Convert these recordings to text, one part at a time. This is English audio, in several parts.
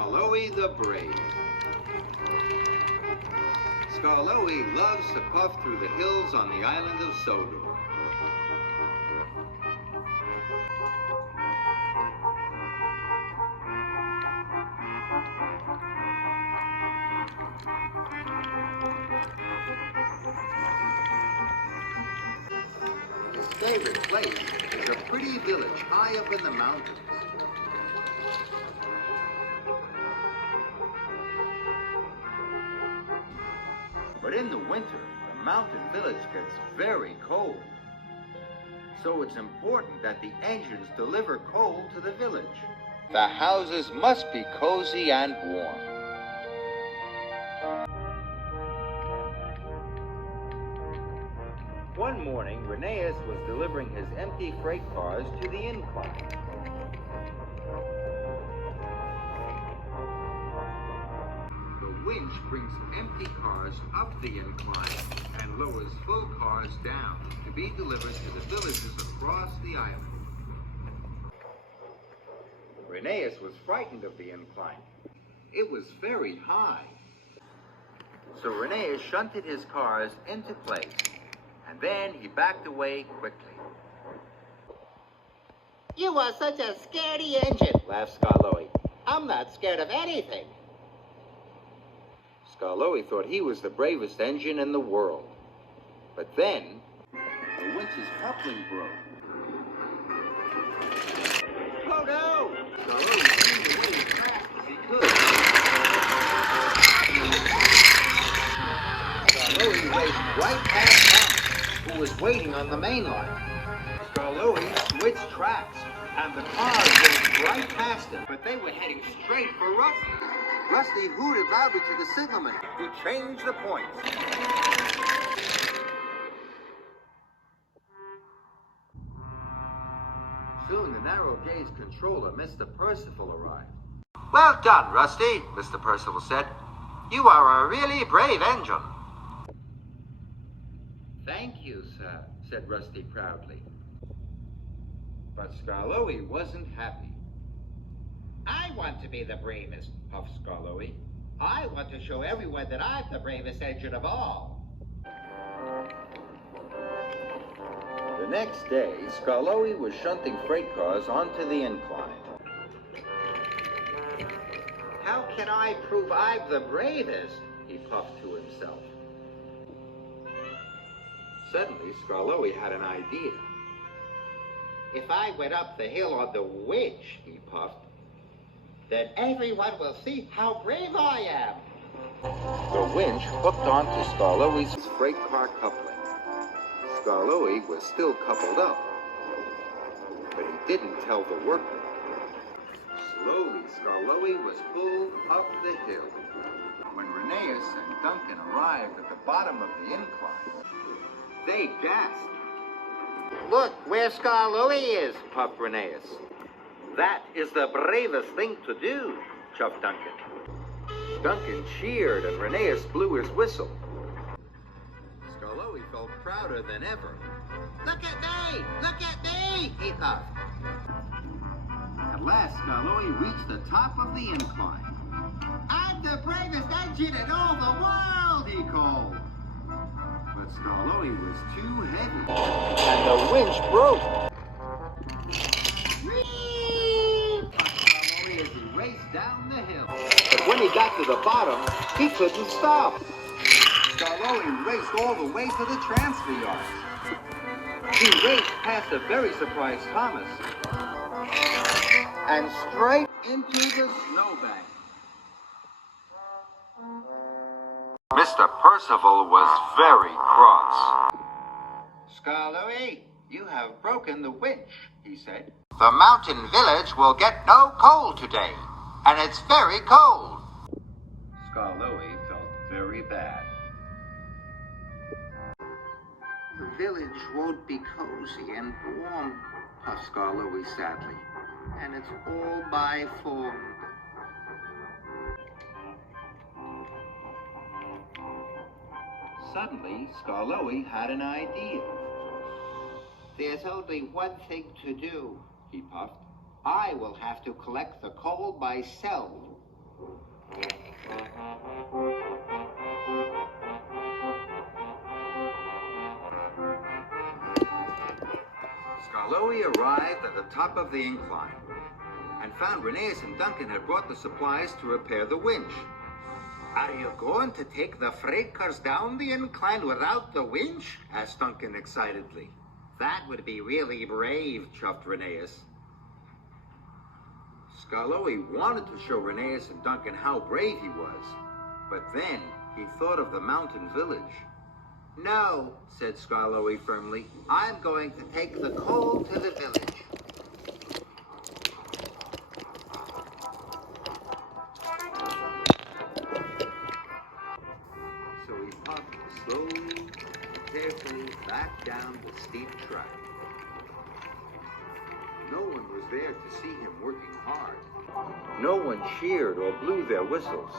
Skarloey the Brave. Skarloey loves to puff through the hills on the island of Sodor. His favorite place is a pretty village high up in the mountains. But in the winter, the mountain village gets very cold. So it's important that the engines deliver coal to the village. The houses must be cozy and warm. One morning, Reneus was delivering his empty freight cars to the incline. The winch brings empty cars up the incline and lowers full cars down to be delivered to the villages across the island. Reneus was frightened of the incline. It was very high. So Reneus shunted his cars into place, and then he backed away quickly. You are such a scaredy engine, laughed Skarloey. I'm not scared of anything. Skarloey thought he was the bravest engine in the world. But then, the winch's coupling broke. Oh no! Skarloey steamed away as fast as he could. Skarloey raced right past Thomas, who was waiting on the main line. Skarloey switched tracks, and the cars raced right past him, but they were heading straight for Rusty. Rusty hooted loudly to the signalman, who changed the points. Soon the narrow-gauge controller, Mr. Percival, arrived. Well done, Rusty, Mr. Percival said. You are a really brave engine. Thank you, sir, said Rusty proudly. But Skarloey wasn't happy. I want to be the bravest, puffed Skarloey. I want to show everyone that I'm the bravest engine of all. The next day, Skarloey was shunting freight cars onto the incline. How can I prove I'm the bravest? He puffed to himself. Suddenly, Skarloey had an idea. If I went up the hill on the winch, he puffed, then everyone will see how brave I am. The winch hooked onto Skarloey's freight car coupling. Skarloey was still coupled up, but he didn't tell the workmen. Slowly, Skarloey was pulled up the hill. When Reneus and Duncan arrived at the bottom of the incline, they gasped. Look where Skarloey is, puffed Reneus. That is the bravest thing to do, chuffed Duncan. Duncan cheered and Reneus blew his whistle. Skarloey felt prouder than ever. Look at me! Look at me! He puffed. At last, Skarloey reached the top of the incline. I'm the bravest engine in all the world, he called. But Skarloey was too heavy, and the winch broke. Skarloey as he raced down the hill. But when he got to the bottom, he couldn't stop. Skarloey raced all the way to the transfer yards. He raced past a very surprised Thomas and straight into the snowbank. Mr. Percival was very cross. Skarloey, you have broken the winch, he said. The mountain village will get no coal today, and it's very cold. Skarloey felt very bad. The village won't be cozy and warm, puffed Skarloey sadly. And it's all my fault. Suddenly, Skarloey had an idea. There's only one thing to do, he puffed. I will have to collect the coal myself. Skarloey arrived at the top of the incline and found Rheneas and Duncan had brought the supplies to repair the winch. Are you going to take the freight cars down the incline without the winch? Asked Duncan excitedly. That would be really brave, chuffed Rheneas. Skarloey wanted to show Rheneas and Duncan how brave he was, but then he thought of the mountain village. No, said Skarloey firmly. I'm going to take the coal to the village. So he popped slowly, carefully back down the steep track. No one was there to see him working hard. No one cheered or blew their whistles.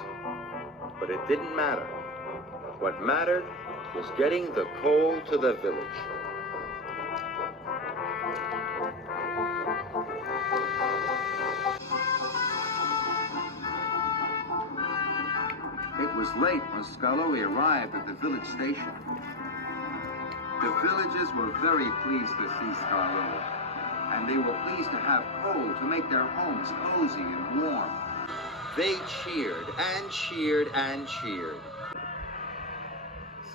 But it didn't matter. What mattered was getting the coal to the village. It was late when Skarloey arrived at the village station. The villagers were very pleased to see Skarloey, and they were pleased to have coal to make their homes cozy and warm. They cheered and cheered and cheered.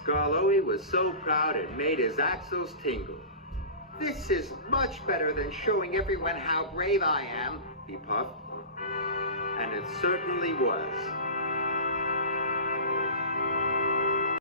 Skarloey was so proud it made his axles tingle. This is much better than showing everyone how brave I am, He puffed. And it certainly was.